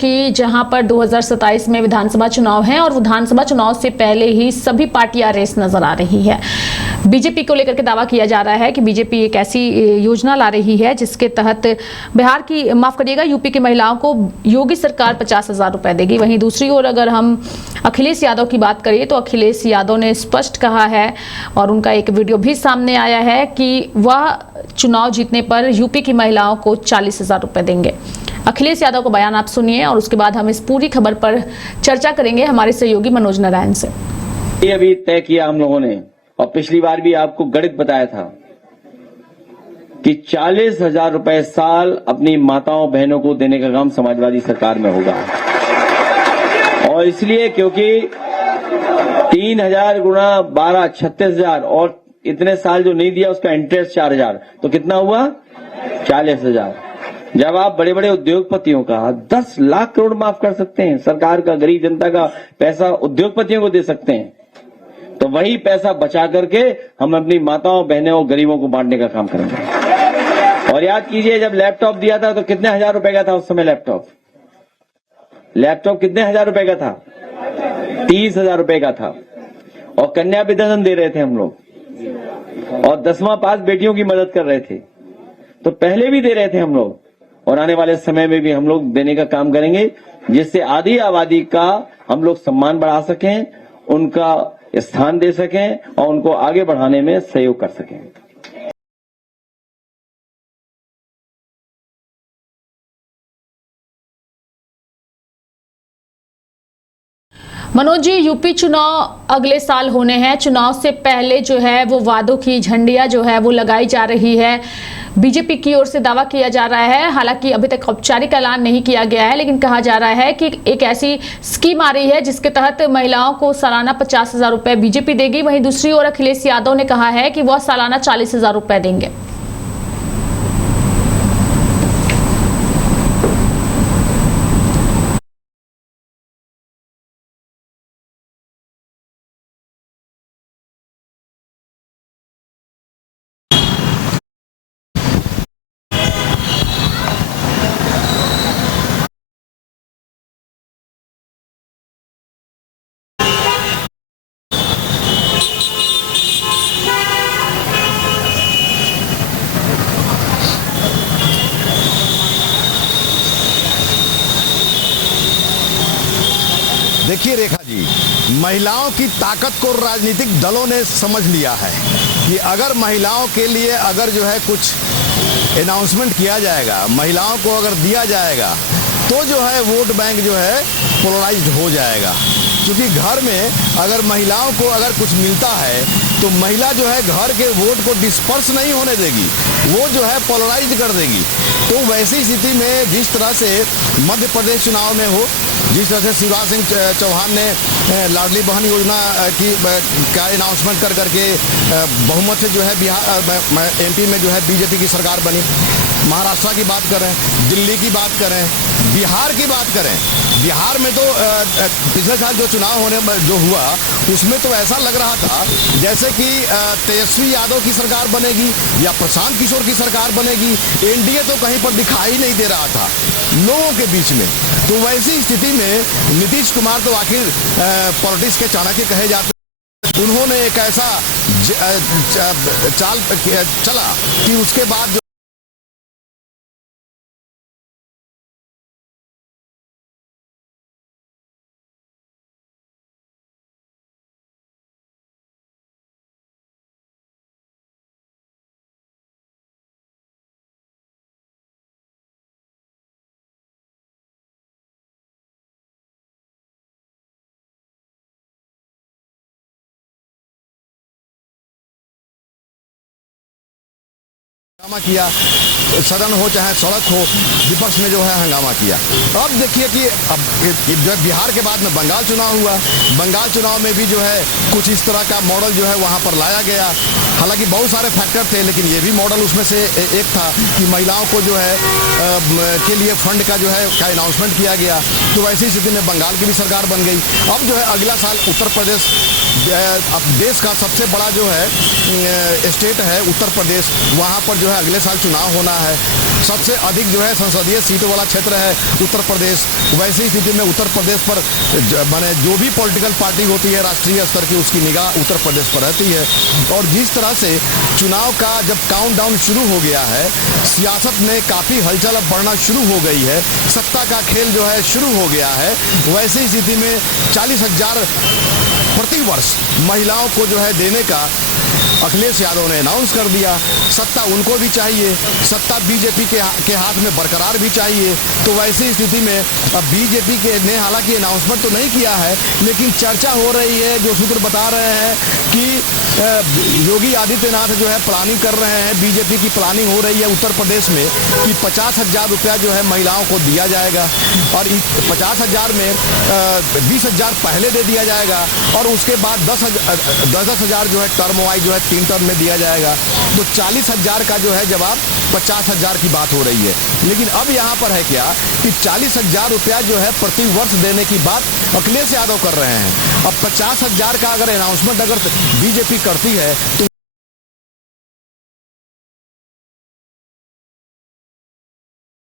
की, जहां पर 2027 में विधानसभा चुनाव है और विधानसभा चुनाव से पहले ही सभी पार्टियां रेस नजर आ रही है। बीजेपी को लेकर के दावा किया जा रहा है कि बीजेपी एक ऐसी योजना ला रही है जिसके तहत बिहार की, माफ करिएगा, यूपी की महिलाओं को योगी सरकार 50,000 रुपए देगी। वहीं दूसरी ओर अगर हम अखिलेश यादव की बात करिए तो अखिलेश यादव ने स्पष्ट कहा है और उनका एक वीडियो भी सामने आया है कि वह चुनाव जीतने पर यूपी की महिलाओं को 40,000 रुपए देंगे। अखिलेश यादव का बयान आप सुनिए और उसके बाद हम इस पूरी खबर पर चर्चा करेंगे हमारे सहयोगी मनोज नारायण से। ये अभी तय किया हम लोगों ने और पिछली बार भी आपको गणित बताया था कि 40,000 रुपए साल अपनी माताओं बहनों को देने का काम समाजवादी सरकार में होगा। और इसलिए क्योंकि 3,000 गुणा 12 36,000 और इतने साल जो नहीं दिया उसका इंटरेस्ट 4,000, तो कितना हुआ 40,000। जब आप बड़े बड़े उद्योगपतियों का 10 लाख करोड़ माफ कर सकते हैं, सरकार का, गरीब जनता का पैसा उद्योगपतियों को दे सकते हैं, तो वही पैसा बचा करके हम अपनी माताओं बहनों और गरीबों को बांटने का काम करेंगे। और याद कीजिए, जब लैपटॉप दिया था तो कितने हजार रुपए का था उस समय लैपटॉप कितने हजार रुपए का था? 30,000 रुपए का था। और कन्या विद्याधन दे रहे थे हम लोग और 10वां पास बेटियों की मदद कर रहे थे, तो पहले भी दे रहे थे हम लोग और आने वाले समय में भी हम लोग देने का काम करेंगे, जिससे आधी आबादी का हम लोग सम्मान बढ़ा सकें, उनका स्थान दे सकें और उनको आगे बढ़ाने में सहयोग कर सकें। मनोज जी, यूपी चुनाव अगले साल होने हैं। चुनाव से पहले जो है वो वादों की झंडियां जो है वो लगाई जा रही है। बीजेपी की ओर से दावा किया जा रहा है, हालांकि अभी तक औपचारिक ऐलान नहीं किया गया है, लेकिन कहा जा रहा है कि एक ऐसी स्कीम आ रही है जिसके तहत महिलाओं को सालाना 50,000 रुपए बीजेपी देगी। वहीं दूसरी ओर अखिलेश यादव ने कहा है कि वह सालाना 40,000 रुपए देंगे। देखिए रेखा जी, महिलाओं की ताकत को राजनीतिक दलों ने समझ लिया है कि अगर महिलाओं के लिए अगर जो है कुछ अनाउंसमेंट किया जाएगा, महिलाओं को अगर दिया जाएगा, तो जो है वोट बैंक जो है पोलराइज्ड हो जाएगा। क्योंकि घर में अगर महिलाओं को अगर कुछ मिलता है तो महिला जो है घर के वोट को डिस्पर्स नहीं होने देगी, वो जो है पोलराइज कर देगी। तो वैसी स्थिति में जिस तरह से मध्य प्रदेश चुनाव में हो, जिस तरह से शिवराज सिंह चौहान ने लाडली बहन योजना का अनाउंसमेंट कर करके बहुमत से जो है बिहार एमपी में जो है बीजेपी की सरकार बनी। महाराष्ट्र की बात करें, दिल्ली की बात करें, बिहार की बात करें, बिहार में तो पिछले साल जो चुनाव होने जो हुआ उसमें तो ऐसा लग रहा था जैसे कि तेजस्वी यादव की सरकार बनेगी या प्रशांत किशोर की सरकार बनेगी। एनडीए तो कहीं पर दिखाई नहीं दे रहा था लोगों के बीच में। तो वैसी स्थिति में नीतीश कुमार तो आखिर पॉलिटिक्स के चाणक्य कहे जाते, उन्होंने एक ऐसा चाल चला कि उसके बाद हंगामा किया, सदन हो चाहे सड़क हो, विपक्ष ने जो है हंगामा किया। अब देखिए कि अब जो बिहार के बाद में बंगाल चुनाव हुआ, बंगाल चुनाव में भी जो है कुछ इस तरह का मॉडल जो है वहाँ पर लाया गया। हालांकि बहुत सारे फैक्टर थे, लेकिन ये भी मॉडल उसमें से एक था कि महिलाओं को जो है के लिए फंड का जो है अनाउंसमेंट किया गया। तो वैसी स्थिति में बंगाल की भी सरकार बन गई। अब जो है अगला साल उत्तर प्रदेश, अब देश का सबसे बड़ा जो है स्टेट है उत्तर प्रदेश, वहाँ पर जो है अगले साल चुनाव होना है। सबसे अधिक जो है संसदीय सीटों वाला क्षेत्र है उत्तर प्रदेश। वैसी स्थिति में उत्तर प्रदेश पर माने जो भी पॉलिटिकल पार्टी होती है राष्ट्रीय स्तर की, उसकी निगाह उत्तर प्रदेश पर रहती है। और जिस तरह से चुनाव का जब काउंटडाउन शुरू हो गया है, सियासत में काफी हलचल अब बढ़ना शुरू हो गई है, सत्ता का खेल जो है शुरू हो गया है। वैसी स्थिति में 40,000 प्रति वर्ष महिलाओं को जो है देने का अखिलेश यादव ने अनाउंस कर दिया। सत्ता उनको भी चाहिए, सत्ता बीजेपी के हाथ में बरकरार भी चाहिए। तो वैसी स्थिति में अब बीजेपी ने हालांकि अनाउंसमेंट तो नहीं किया है, लेकिन चर्चा हो रही है, जो सूत्र बता रहे हैं कि योगी आदित्यनाथ जो है प्लानिंग कर रहे हैं, बीजेपी की प्लानिंग हो रही है उत्तर प्रदेश में कि 50,000 रुपया जो है महिलाओं को दिया जाएगा और 50,000 में 20,000 पहले दे दिया जाएगा और उसके बाद 10,000 जो है टर्म वाइज जो है 3 टर्म में दिया जाएगा। तो 40,000 का जो है जवाब 50,000 की बात हो रही है। लेकिन अब यहाँ पर है क्या कि 40,000 रुपया जो है प्रति वर्ष देने की बात अखिलेश यादव कर रहे हैं। अब 50,000 का अगर अनाउंसमेंट अगर बीजेपी करती है तो